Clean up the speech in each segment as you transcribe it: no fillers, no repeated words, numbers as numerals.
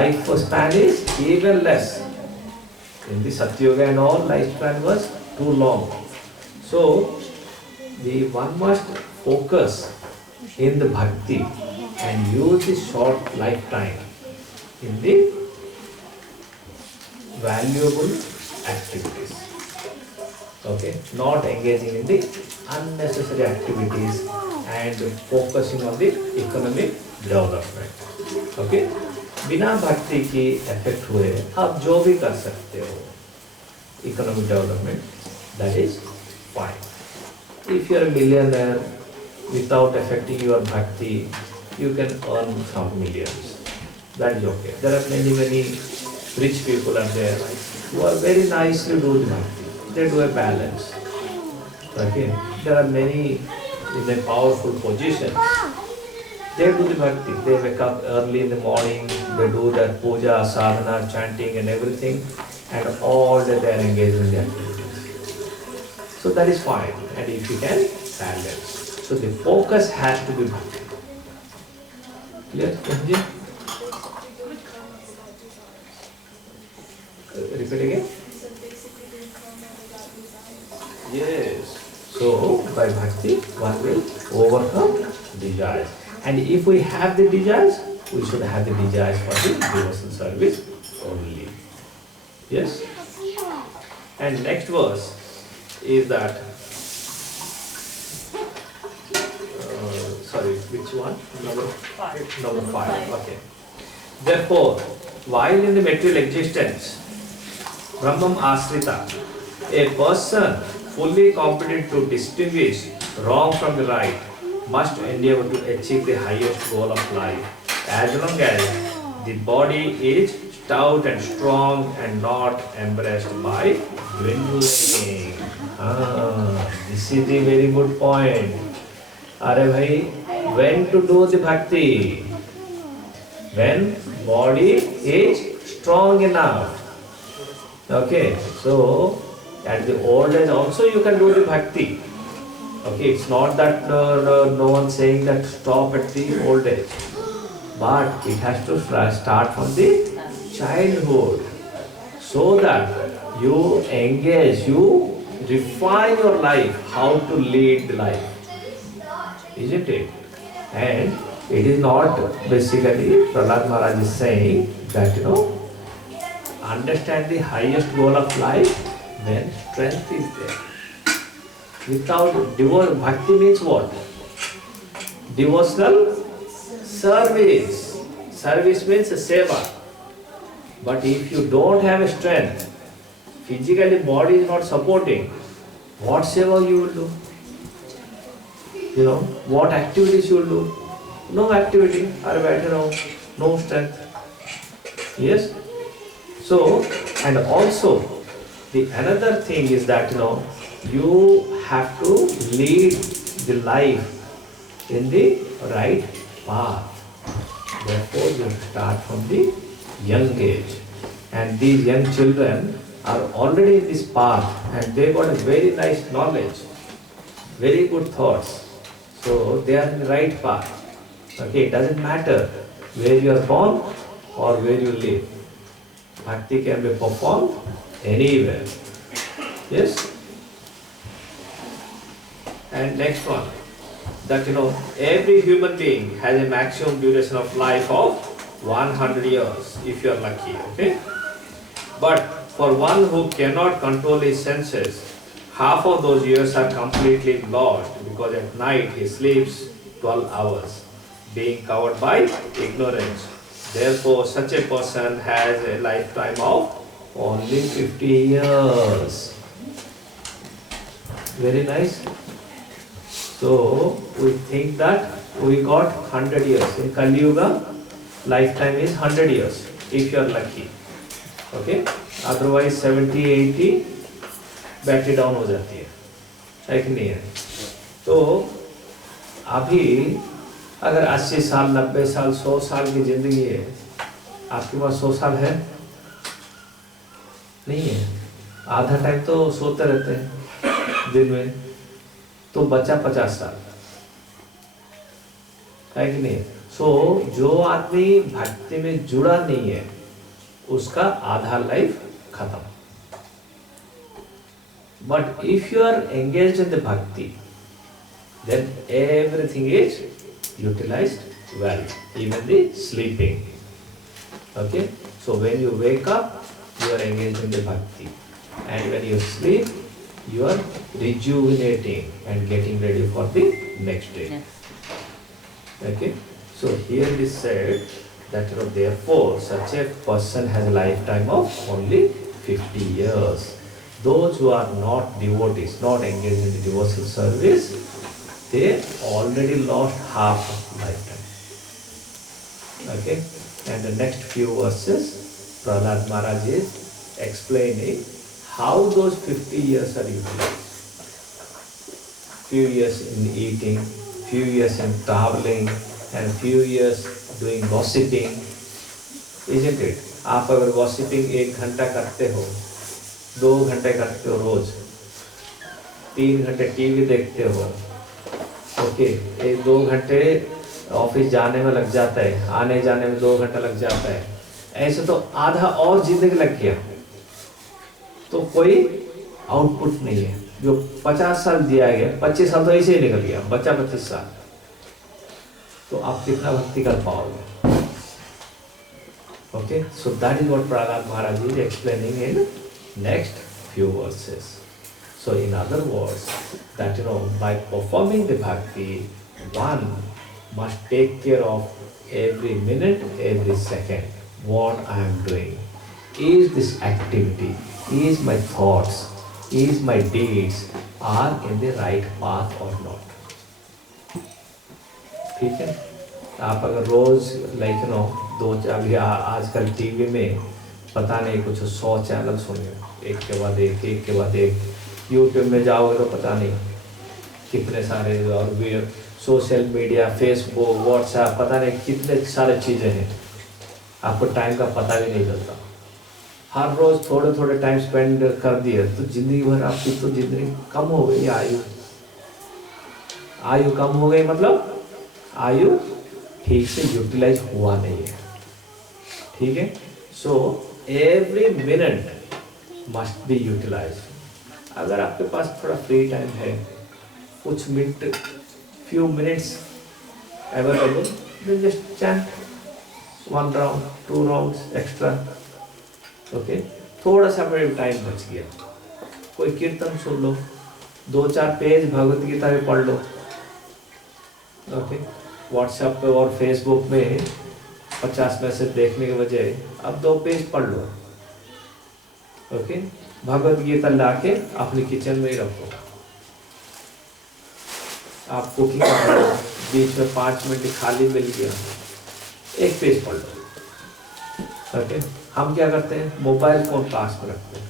lifespan is even less. In the Satyuga and all, lifespan was too long. So the one must focus in the bhakti and use the short lifetime in the valuable activities. Okay, not engaging in the unnecessary activities and focusing on the economic development. Okay, बिना भक्ति की effect हुए आप जो भी कर सकते हो economic development, that is fine. If you are a millionaire without affecting your bhakti, you can earn some millions. That is okay. There are many rich people are there who are very nicely do the bhakti. They do a balance. Okay. There are many in a powerful position. They do the bhakti. They wake up early in the morning. They do their puja, sadhana, chanting, and everything, and all that they are engaged in the activities. So that is fine. And if you can balance, so the focus has to be bhakti. Clear? Repeat again. Yes. So by bhakti, one will overcome desires. And if we have the desires, we should have the desires for the devotional service only. Yes. And next verse is that. Sorry, which one? Number 5. Number 5. Okay. Therefore, while in the material existence, Brahman Asrita, a person fully competent to distinguish wrong from the right must endeavor to achieve the highest goal of life as long as the body is stout and strong and not embarrassed by dwindling. This is the very good point. Are bhai, when to do the bhakti? When body is strong enough. Okay, so at the old age also you can do the bhakti. Okay, it's not that no one saying that stop at the old age, but it has to start from the childhood, so that you engage, you refine your life, how to lead the life, isn't it? And it is not basically Prahlad Maharaj is saying that understand the highest goal of life when strength is there. Without bhakti means what? Devotional service. Service means seva. But if you don't have a strength, physically body is not supporting, what seva you will do? What activities you will do? No activity, no strength. Yes? So, and also, the another thing is that you have to lead the life in the right path. Therefore, you start from the young age. And these young children are already in this path and they got a very nice knowledge, very good thoughts. So they are in the right path. Okay, it doesn't matter where you are born or where you live. Bhakti can be performed anywhere. Yes? And next one, that every human being has a maximum duration of life of 100 years if you are lucky, okay? But for one who cannot control his senses, half of those years are completely lost because at night he sleeps 12 hours, being covered by ignorance. Therefore, such a person has a lifetime of only 50 years. Very nice. So, we think that we got 100 years. In Kali Yuga, lifetime is 100 years, if you are lucky. Okay? Otherwise, 70, 80, battery down हो जाती है कि नहीं है? तो अभी अगर 80 साल, 90 साल, 100 साल की जिंदगी है, आपके पास 100 साल है? नहीं है। आधा टाइम तो सोते रहते हैं दिन में, तो बचा 50 साल है कि नहीं? सो जो आदमी भक्ति में जुड़ा नहीं है उसका आधा लाइफ खत्म. But if you are engaged in the bhakti, then everything is utilized well, even the sleeping. Okay? So when you wake up, you are engaged in the bhakti. And when you sleep, you are rejuvenating and getting ready for the next day. Yes. Okay? So here it is said that therefore such a person has a lifetime of only 50 years. Those who are not devotees, not engaged in the devotional service, they already lost half of lifetime. Okay? And the next few verses, Prahlad Maharaj is explaining how those 50 years are utilized. Few years in eating, few years in traveling, and few years doing gossiping. Isn't it? आप अगर gossiping 1 घंटा करते हो, 2 घंटे करते हो रोज, 3 घंटे TV देखते हो, ओके, 1-2 घंटे ऑफिस जाने में लग जाता है, आने जाने में 2 घंटा लग जाता है, ऐसे तो आधा और जिंदगी लग गया, तो कोई आउटपुट नहीं है. जो 50 साल दिया गया, 25 साल तो ऐसे ही निकल गया, बचा 25 साल, तो आप कितना भक्ति कर पाओगे? Okay, so that is what Prahlad Maharaj is explaining in next few verses. So in other words, that by performing the bhakti, one must take care of every minute, every second, what I am doing. Is this activity, is my thoughts, is my deeds are in the right path or not? ठीक है? आप अगर रोज अभी आजकल TV में पता नहीं कुछ 100 चैनल सुनिए, एक के बाद एक, यूट्यूब में जाओगे तो पता नहीं कितने सारे, और सोशल मीडिया, फेसबुक, व्हाट्सएप, पता नहीं कितने सारे चीज़ें हैं, आपको टाइम का पता भी नहीं चलता. हर रोज थोड़े थोड़े टाइम स्पेंड कर दिए तो जिंदगी भर आपकी तो जिंदगी कम हो गई, आयु कम हो गई, मतलब आयु ठीक से यूटिलाइज हुआ नहीं है. ठीक है? So every minute must be utilise. अगर आपके पास थोड़ा फ्री टाइम है, कुछ minute, few minutes available, then just chant 1 round, 2 rounds extra. Okay, थोड़ा सा मेरे टाइम बच गया, कोई कीर्तन सुन लो, 2-4 पेज भगवत गीता में पढ़ लो. ओके, व्हाट्सएप पे और फेसबुक में 50 मैसेज देखने के बजाय अब 2 पेज पढ़ लो. ओके, भगवत गीता लाके अपनी किचन में ही रखो. आप कुकिंग कर लो, बीच में 5 मिनट खाली मिल गया, 1 पेज पढ़ लो. ओके, हम क्या करते हैं, मोबाइल फोन पास में रखते हैं,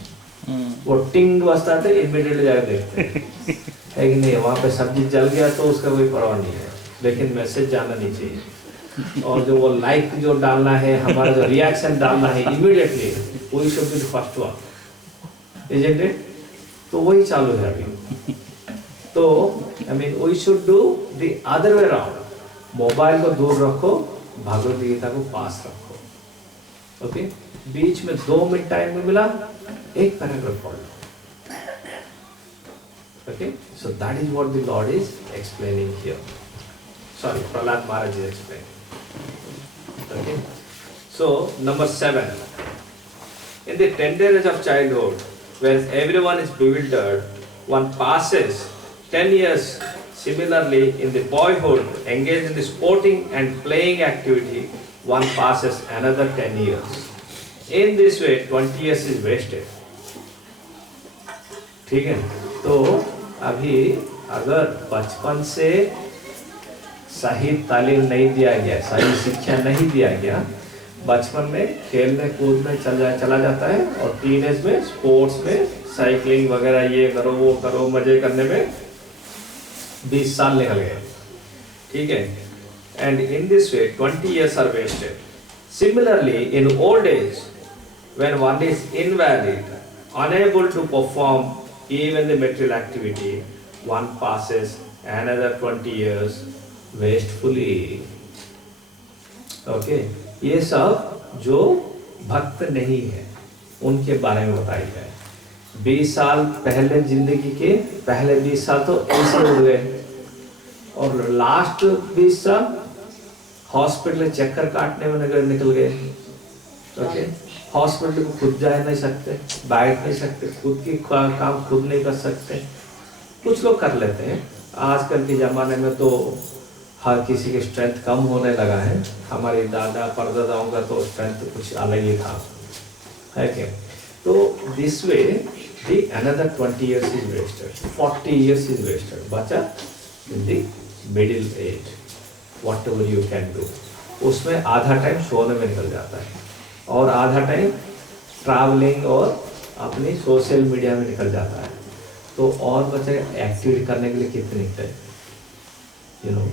वो टिंग बजता है इमीडिएटली जाकर देखते हैं, है कि नहीं? वहाँ पे सब्जी जल गया तो उसका कोई परवाह नहीं है, लेकिन मैसेज जाना नहीं चाहिए. और जो वो लाइक जो डालना है, हमारा जो रिएक्शन डालना है इमीडिएटली, वही should be the first one, isn't it? तो वही चालू है अभी. तो I mean we should do the other way around. Mobile को दूर रखो, भगवत गीता को पास रखो. ओके, बीच में 2 मिनट टाइम में मिला, 1 पैराग्राफ पढ़ लो. Okay, so that is what the lord is explaining here. Sorry, Prahlad Maharaj is explaining. Okay. So, number 7. In the tender age of childhood, where everyone is bewildered, one passes 10 years. Similarly, in the boyhood, engaged in the sporting and playing activity, one passes another 10 years. In this way, 20 years is wasted. ठीक है? तो अभी अगर बचपन से सही तालीम नहीं दिया गया, सही शिक्षा नहीं दिया गया, बचपन में खेलने कूद में चला जाता है, और टीनेज में स्पोर्ट्स में साइकिलिंग वगैरह ये करो वो करो, मजे करने में 20 साल निकल गए. ठीक है? And in this way 20 years are wasted. Similarly, in old age, when one is invalid, unable to perform even the material activity, one passes another 20 years wastefully. Okay, ये सब जो भक्त नहीं है उनके बारे में बताई जाए। 20 साल पहले जिंदगी के पहले 20 साल तो ऐसे हो गए, और लास्ट 20 साल हॉस्पिटल चक्कर काटने में निकल गए। ओके, हॉस्पिटल को खुद जा नहीं सकते, बैठ नहीं सकते, खुद की काम खुद नहीं कर सकते। कुछ लोग कर लेते हैं, आजकल के ज़माने में तो हर किसी की स्ट्रेंथ कम होने लगा है। हमारे दादा परदादाओं का तो स्ट्रेंथ कुछ अलग ही था, है क्या? तो this way the another 20 years is wasted, 40 years is wasted, बचा in the middle age, whatever you can do। उसमें आधा टाइम सोने में निकल जाता है और आधा टाइम ट्रैवलिंग और अपनी सोशल मीडिया में निकल जाता है। तो और बचे एक्टिविटी करने के लिए कितनी time, you know?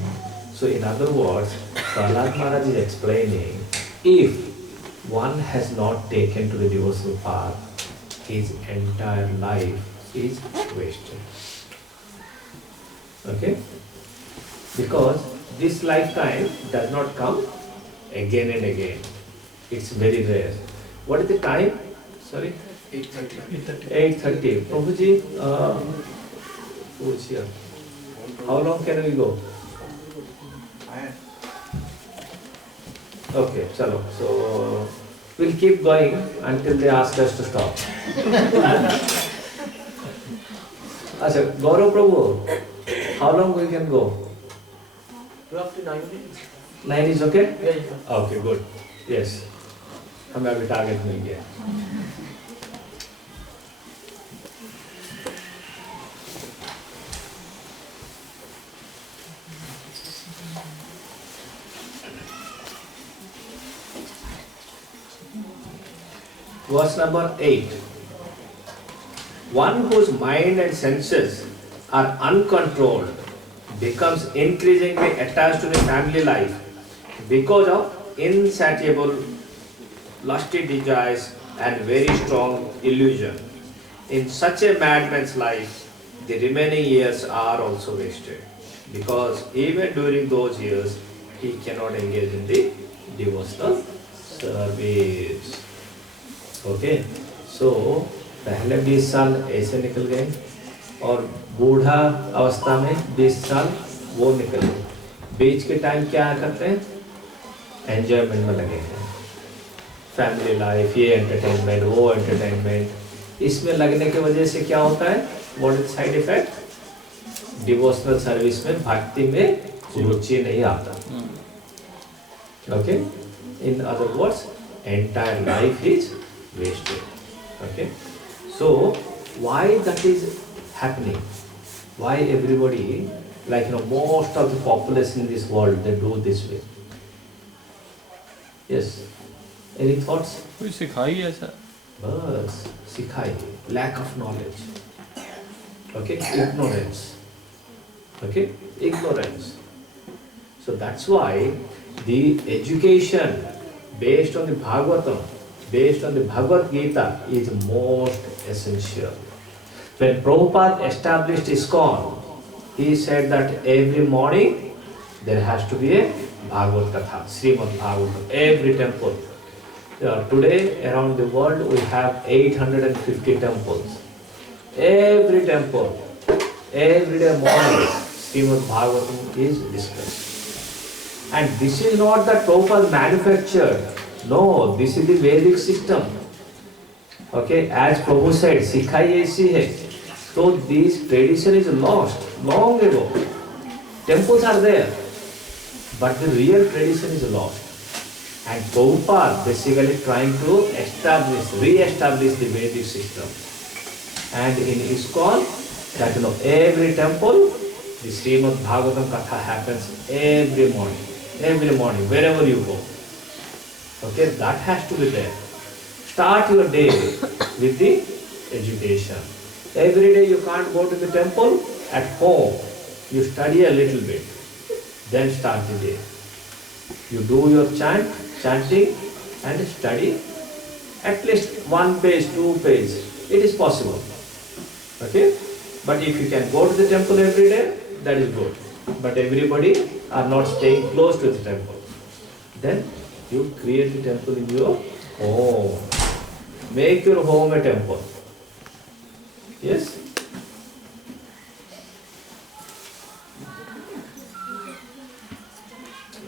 So in other words, Prahlad Maharaj is explaining, if one has not taken to the devotional path, his entire life is wasted. Okay? Because this lifetime does not come again and again. It's very rare. What is the time? Sorry? 8:30. 8:30. Prabhuji, who is here? How long can we go? Okay, chalo. So we'll keep going until they ask us to stop. Acha, Gaurav Prabhu, how long we can go? Roughly 9 minutes. 9 is okay? Yeah. Okay, good. Yes. हमें अभी target मिल गया। Verse number 8. One whose mind and senses are uncontrolled becomes increasingly attached to the family life because of insatiable lusty desires and very strong illusion. In such a madman's life, the remaining years are also wasted, because even during those years, he cannot engage in the devotional service. Okay, so पहले 20 साल ऐसे निकल गए और बूढ़ा अवस्था में 20 साल वो निकल गए। बीच के टाइम क्या करते हैं? एंजॉयमेंट में लगे हैं, फैमिली लाइफ, ये एंटरटेनमेंट, वो एंटरटेनमेंट। इसमें लगने की वजह से क्या होता है? What is side effect? Devotional service में, भक्ति में रुचि नहीं आता। Okay, in other words, entire life is wasted. Okay, so why that is happening? Why everybody, like most of the population in this world, they do this way? Yes, any thoughts? कोई सिखाई है sir? बस सिखाई, lack of knowledge. Okay, ignorance. Okay, ignorance. So that's why the education based on the Bhagavatam, based on the Bhagavad Gita, is most essential. When Prabhupada established ISKCON, he said that every morning there has to be a Bhagavad Katha, Srimad Bhagavatam, every temple. Today around the world we have 850 temples. Every temple, every day morning, Srimad Bhagavatam is discussed. And this is not that Prabhupada manufactured. No, this is the Vedic system. Okay, as Prabhu said, सिखाई ऐसी है। So this tradition is lost long ago. Temples are there, but the real tradition is lost. And Prabhupada basically trying to re-establish the Vedic system. And in ISKCON, that every temple, the Srimad Bhagavatam Katha happens every morning, wherever you go. Okay, that has to be there. Start your day with the education. Every day you can't go to the temple, at home you study a little bit, then start the day. You do your chanting and study at least 1 page, 2 pages. It is possible. Okay, but if you can go to the temple every day, that is good. But everybody are not staying close to the temple. Then You create the temple in your home. Make your home a temple. Yes?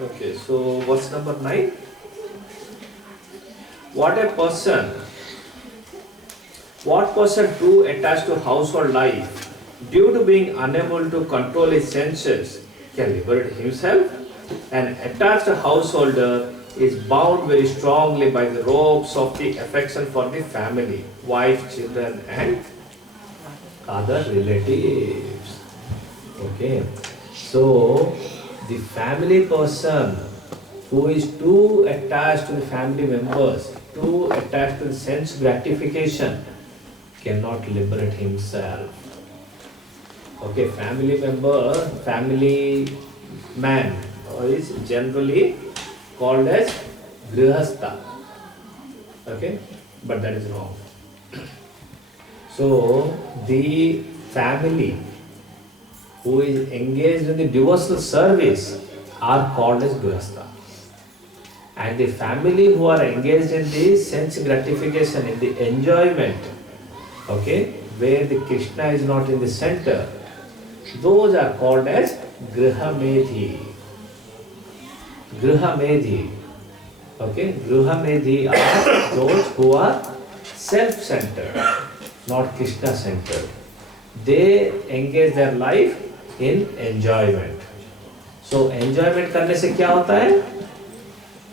Okay, so what's number 9? What person too attached to household life due to being unable to control his senses can liberate himself? An attached householder is bound very strongly by the ropes of the affection for the family, wife, children, and other relatives. Okay, so the family person who is too attached to the family members, too attached to the sense gratification, cannot liberate himself. Okay, family man is generally called as grihastha. Okay, but that is wrong. So the family who is engaged in the devotional service are called as grihastha. And the family who are engaged in the sense gratification, in the enjoyment, okay, where the Krishna is not in the center, those are called as Grihamedhi. Grihamedhi. Okay, Grihamedhi are those who are self-centered, not Krishna-centered. They engage their life in enjoyment. So enjoyment करने से क्या होता है?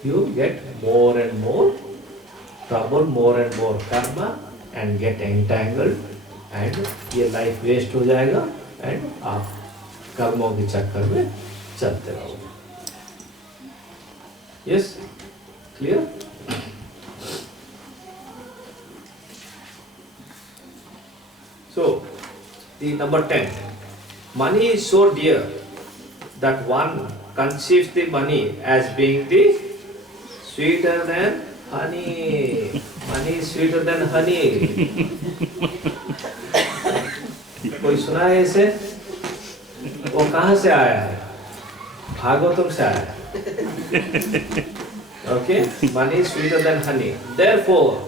You get more and more trouble, more and more karma, and get entangled, and ये life waste हो जाएगा, and आप कर्मों के चक्कर में चलते रहोगे. Yes, clear? So, the number 10. Money is so dear that one conceives the money as being the sweeter than honey. Money is sweeter than honey. कोई सुना है इसे? वो कहाँ से आया है? भागवतम से आया है. Okay, money is sweeter than honey. Therefore,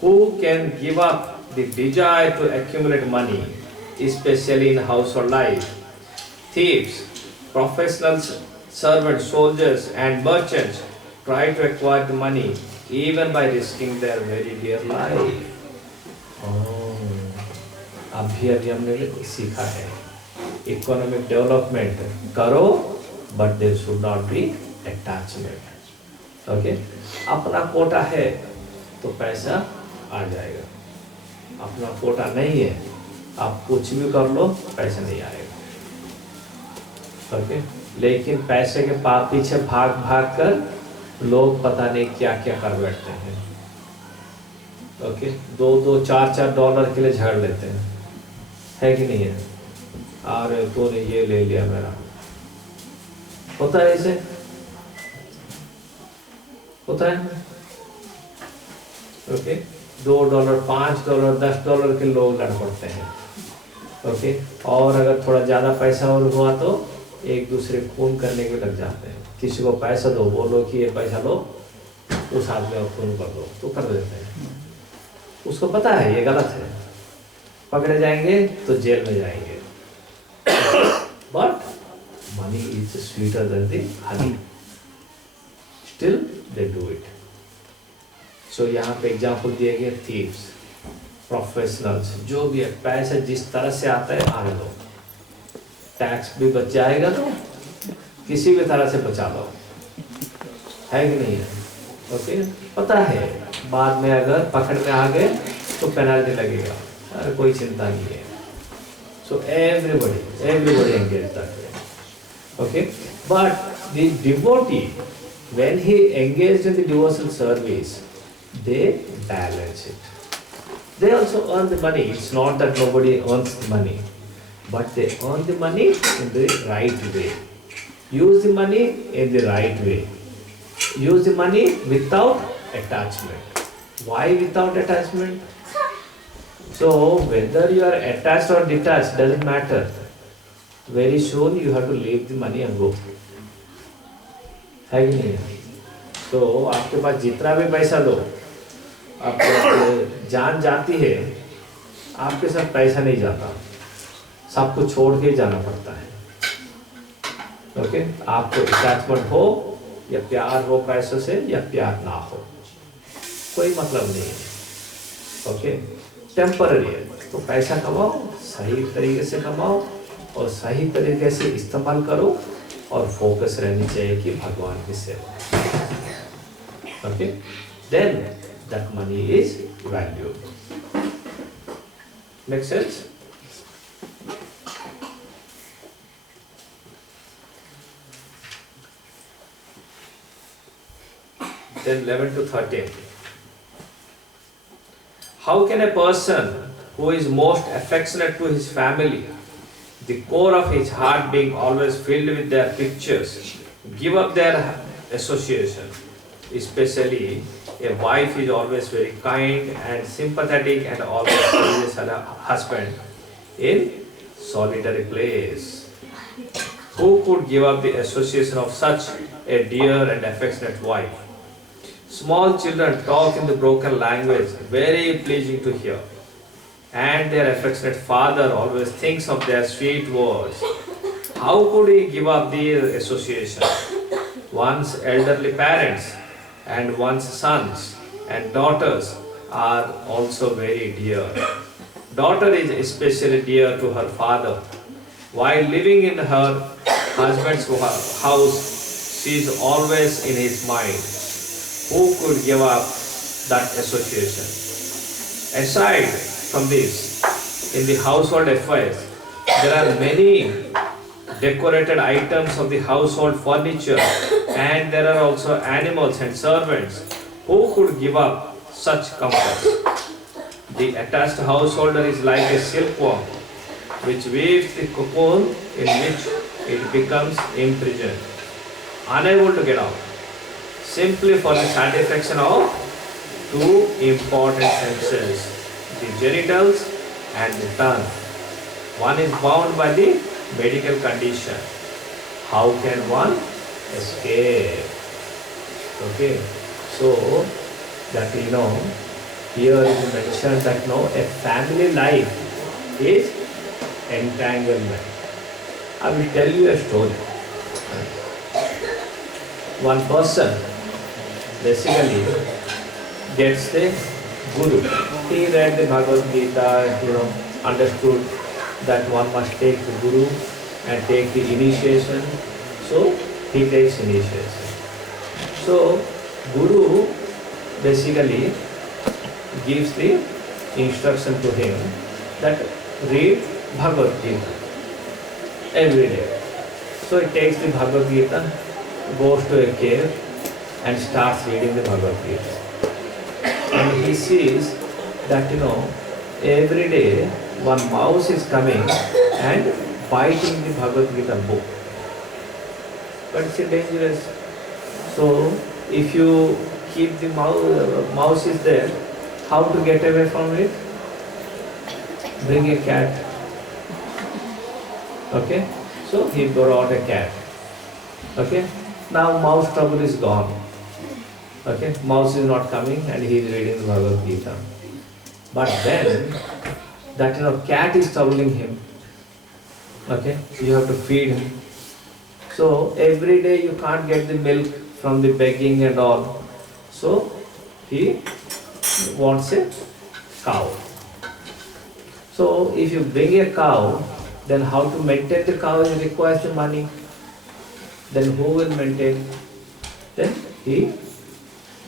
who can give up the desire to accumulate money, especially in household life? Thieves, professionals, servants, soldiers, and merchants try to acquire the money even by risking their very dear life. अभी हमने सीखा है, economic development करो, but there should not be attachment. Okay, अपना quota है तो पैसा आ जाएगा, अपना कोटा नहीं है आप कुछ भी कर लो पैसा नहीं आएगा. ओके, लेकिन पैसे के पीछे भाग भाग कर लोग पता नहीं क्या क्या कर बैठते हैं. ओके, 2-2, 4-4 डॉलर के लिए झगड़ लेते हैं, है कि नहीं है? अरे तूने ये ले लिया मेरा, होता है ऐसे, होता है. ओके, $2, $5, $10 के लोग लड़ पड़ते हैं. ओके, और अगर थोड़ा ज़्यादा पैसा और हुआ तो एक दूसरे खून करने के लग जाते हैं. किसी को पैसा दो, बोलो कि ये पैसा लो, उस आदमी को खून कर दो, तो कर देते हैं. उसको पता है ये गलत है, पकड़े जाएंगे तो जेल में जाएंगे. But money is sweeter than the honey, still they do it. So यहाँ पे एग्जाम्पल दिए गए, थीव्स, प्रोफेशनल्स, जो भी है, पैसा जिस तरह से आता है आने दो, टैक्स भी बच जाएगा तो किसी भी तरह से बचा लो, है कि नहीं है? ओके, पता है बाद में अगर पकड़ में आ गए तो पेनल्टी लगेगा, अरे कोई चिंता नहीं है. So everybody engage that way. Okay, but the devotee when he engaged in the devotional service, they balance it. They also earn the money. It's not that nobody earns the money, but they earn the money in the right way. Use the money in the right way. Use the money without attachment. Why without attachment? So whether you are attached or detached doesn't matter. Very soon you have to leave the money and go. है कि नहीं? तो आपके पास जितना भी पैसा दो, आप जान जाती है, आपके साथ पैसा नहीं जाता, सब कुछ छोड़ के जाना पड़ता है। ओके, आपको अटैचमेंट हो या प्यार हो पैसों से या प्यार ना हो, कोई मतलब नहीं है। ओके, टेम्पररी है, तो पैसा कमाओ, सही तरीके से कमाओ और सही तरीके से इस्तेमाल करो और फोकस रहनी चाहिए कि भगवान की सेवा। Okay, then that money is valuable. Make sense? Then 11 to 13. How can a person who is most affectionate to his family, the core of his heart being always filled with their pictures, give up their association? Especially a wife is always very kind and sympathetic and always praises her husband in solitary place. Who could give up the association of such a dear and affectionate wife? Small children talk in the broken language, very pleasing to hear. And their affectionate father always thinks of their sweet words. How could he give up the association? One's elderly parents and one's sons and daughters are also very dear. Daughter is especially dear to her father. While living in her husband's house, she is always in his mind. Who could give up that association? Aside from this, in the household affairs, there are many decorated items of the household furniture, and there are also animals and servants. Who could give up such comforts? The attached householder is like a silkworm which weaves the cocoon in which it becomes imprisoned, unable to get out, simply for the satisfaction of two important senses, the genitals and the tongue. One is bound by the medical condition. How can one escape? Okay, so that here is mentioned that a family life is entanglement. I will tell you a story. One person basically gets the guru. He read the Bhagavad Gita, understood that one must take the guru and take the initiation. So he takes initiation. So guru basically gives the instruction to him that read Bhagavad Gita every day. So he takes the Bhagavad Gita, goes to a cave and starts reading the Bhagavad Gita. And he sees that every day one mouse is coming and biting the Bhagavad Gita book. But it's dangerous. So if you keep the mouse is there, how to get away from it? Bring a cat. Okay? So he brought a cat. Okay? Now mouse trouble is gone. Okay? Mouse is not coming and he is reading the Bhagavad Gita. But then that cat is troubling him. Okay? You have to feed him. So every day you can't get the milk from the begging and all. So he wants a cow. So if you bring a cow, then how to maintain the cow requires the money. Then who will maintain? Then he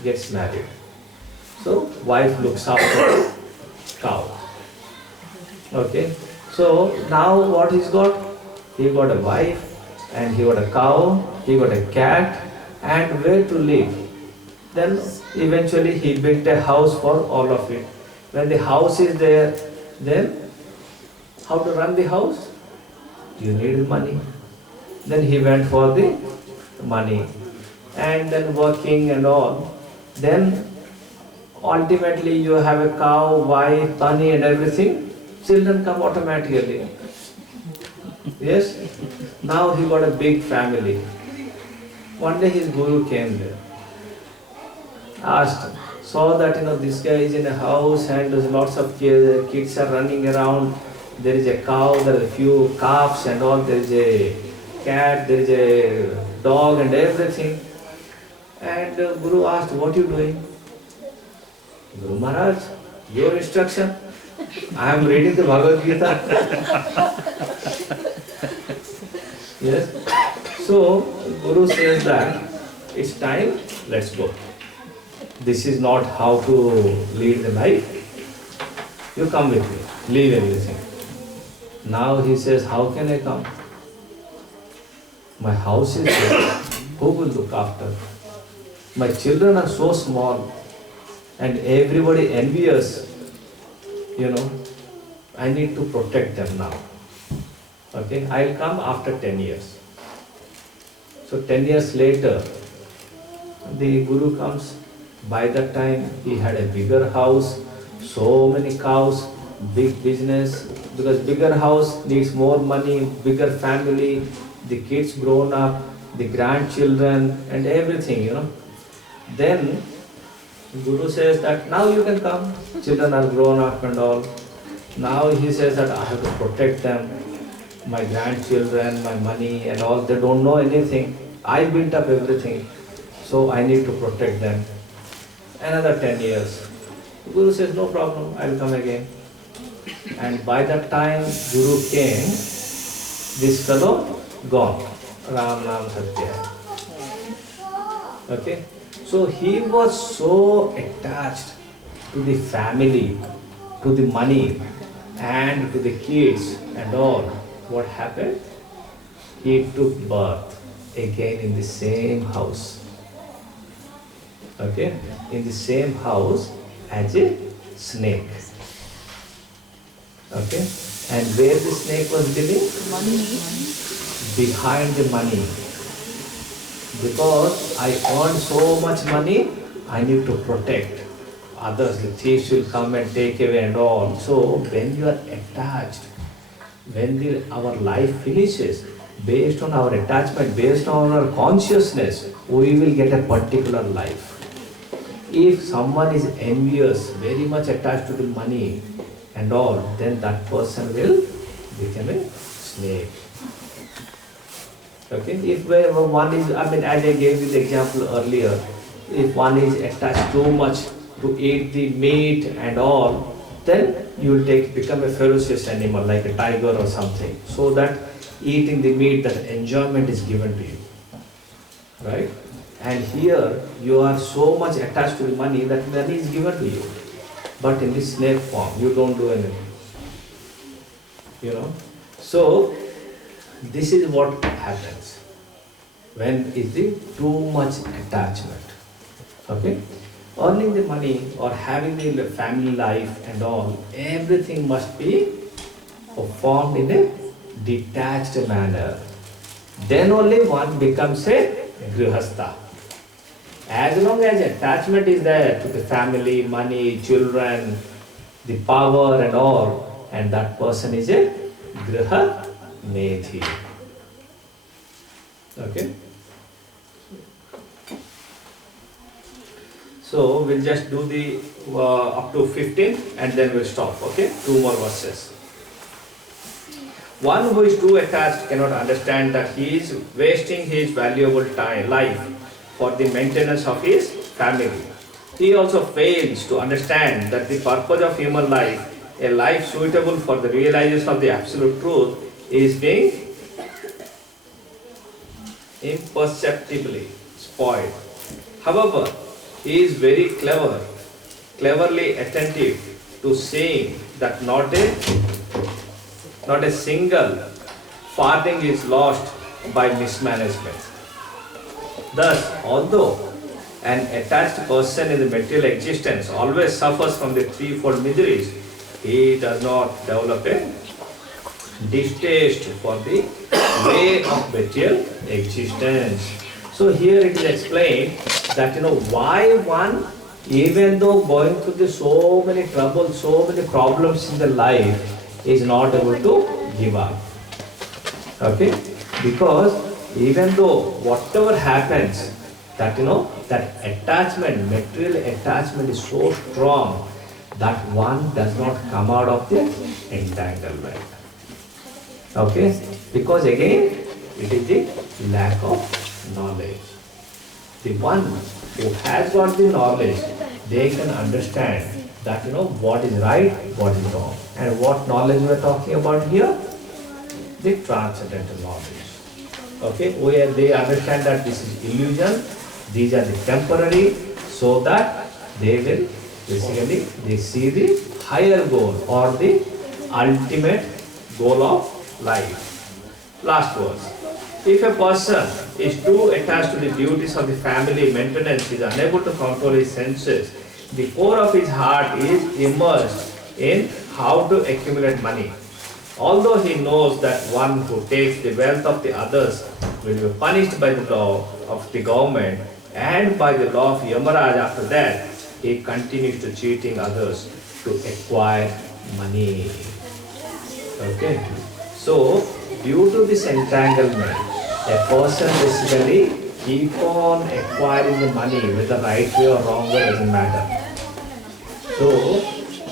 gets married. So wife looks after cow. Okay. So now what he's got? He got a wife and he got a cow, he got a cat, and where to live. Then eventually he built a house for all of it. When the house is there, then how to run the house? You need money. Then he went for the money and then working and all. Then ultimately you have a cow, wife, money and everything. Children come automatically. Yes? Now he got a big family. One day his guru came there asked, saw that this guy is in a house and there's lots of kids are running around. There is a cow, there are a few calves and all. There is a cat, there is a dog and everything. And Guru asked, what are you doing? Guru Maharaj, your instruction. I am reading the Bhagavad Gita. Yes. So Guru says that it's time, let's go. This is not how to lead the life. You come with me, leave everything. Now he says, how can I come? My house is there. Who will look after? My children are so small and everybody envious. I need to protect them now. Okay, I'll come after 10 years. So 10 years later, the Guru comes. By that time, he had a bigger house, so many cows, big business. Because bigger house needs more money, bigger family, the kids grown up, the grandchildren and everything. Then Guru says that now you can come. Children are grown up and all. Now he says that I have to protect them. My grandchildren, my money and all, they don't know anything. I built up everything. So I need to protect them. Another 10 years. Guru says, no problem, I'll come again. And by that time Guru came, this fellow gone. Ram Nam Satya. Okay? So he was so attached to the family, to the money, and to the kids and all. What happened? He took birth again in the same house. Okay? In the same house as a snake. Okay? And where the snake was living? Behind the money. Because I earned so much money, I need to protect. Others, the thieves will come and take away and all. So when you are attached, when our life finishes, based on our attachment, based on our consciousness, we will get a particular life. If someone is envious, very much attached to the money and all, then that person will become a snake. Okay? If one is, as I gave you the example earlier, if one is attached too much to eat the meat and all, then you will become a ferocious animal like a tiger or something. So that eating the meat, that enjoyment is given to you. Right? And here you are so much attached to the money that money is given to you. But in this snake form, you don't do anything. So this is what happens when is the too much attachment. Okay? Earning the money or having the family life and all, everything must be performed in a detached manner. Then only one becomes a grihastha. As long as attachment is there to the family, money, children, the power and all, and that person is a griha medhi. Okay? So we'll just do the up to 15 and then we'll stop. Okay? 2 more verses. One who is too attached cannot understand that he is wasting his valuable life for the maintenance of his family. He also fails to understand that the purpose of human life, a life suitable for the realization of the absolute truth, is being imperceptibly spoiled. However, he is very cleverly attentive to seeing that not a single farthing is lost by mismanagement. Thus, although an attached person in the material existence always suffers from the threefold miseries, he does not develop a distaste for the way of material existence. So here it is explained that why one, even though going through so many troubles, so many problems in the life, is not able to give up. Okay? Because even though whatever happens, that that attachment, material attachment is so strong that one does not come out of the entanglement. Okay? Because again, it is the lack of knowledge. The one who has got the knowledge, they can understand that what is right, what is wrong. And what knowledge we are talking about here? The transcendental knowledge. Okay, where they understand that this is illusion, these are the temporary, so that they will basically they see the higher goal or the ultimate goal of life. Last verse. If a person is too attached to the duties of the family maintenance, is unable to control his senses, the core of his heart is immersed in how to accumulate money. Although he knows that one who takes the wealth of the others will be punished by the law of the government and by the law of Yamaraj after that, he continues to cheating others to acquire money. Okay? So, due to this entanglement, a person basically keep on acquiring the money, whether right way or wrong way doesn't matter. So,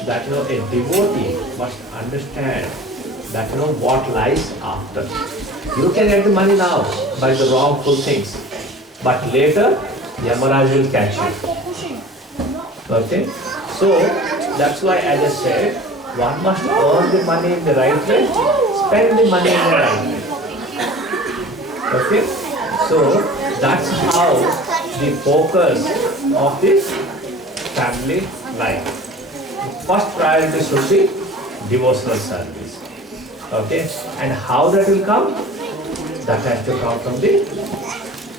that a devotee must understand that what lies after. You can get the money now by the wrongful things, but later Yamaraj will catch you. Okay? So that's why as I said, one must earn the money in the right way, spend the money in the right way. Okay? So that's how the focus of this family life. First priority should be devotional service. Okay? And how that will come? That has to come from the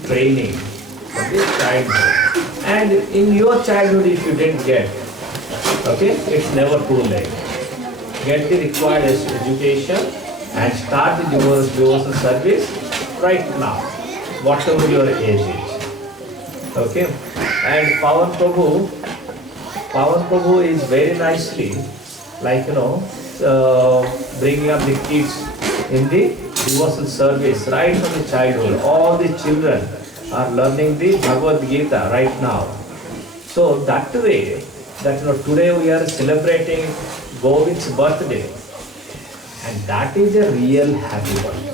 training, from the childhood. And in your childhood, if you didn't get, okay, it's never too late. Get the required education and start the devotional service right now, whatever your age is. Okay? And Pawan Prabhu is very nicely, like, bringing up the kids in the devotional service right from the childhood. All the children are learning the Bhagavad Gita right now. So that way, that today we are celebrating Govind's birthday, and that is a real happy birthday.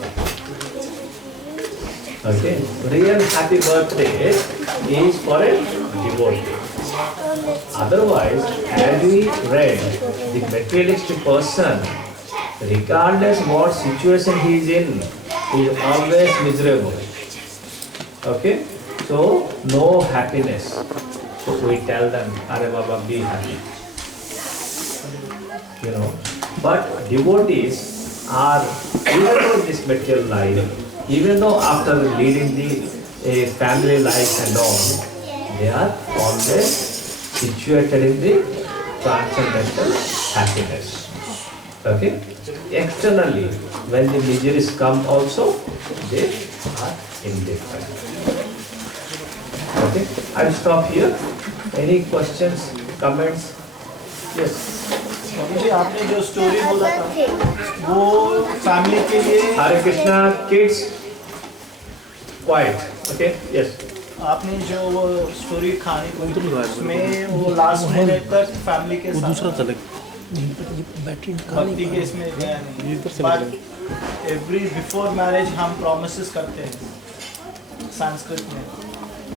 Okay, real happy birthday is for a devotee. Otherwise, as we read, the materialistic person, regardless what situation he is in, is always miserable. Okay? So, no happiness. So we tell them, Are Baba, be happy. But devotees are, even though this material life, even though after leading the family life and all, they are always situated in the transcendental happiness. Okay? Externally, when the miseries come also, they are indifferent. Okay? I'll stop here. Any questions, comments? Yes. Swami ji आपने जो story बोला था वो family के लिए Hare Krishna, kids, quiet. Okay? Yes. आपने जो वो स्टोरी खाने को उसमें वो लास्ट मिनट तक फैमिली के साथ दूसरा चले भक्ति के इसमें गया नहीं एवरी बिफोर मैरिज हम प्रॉमिसेस करते हैं संस्कृत में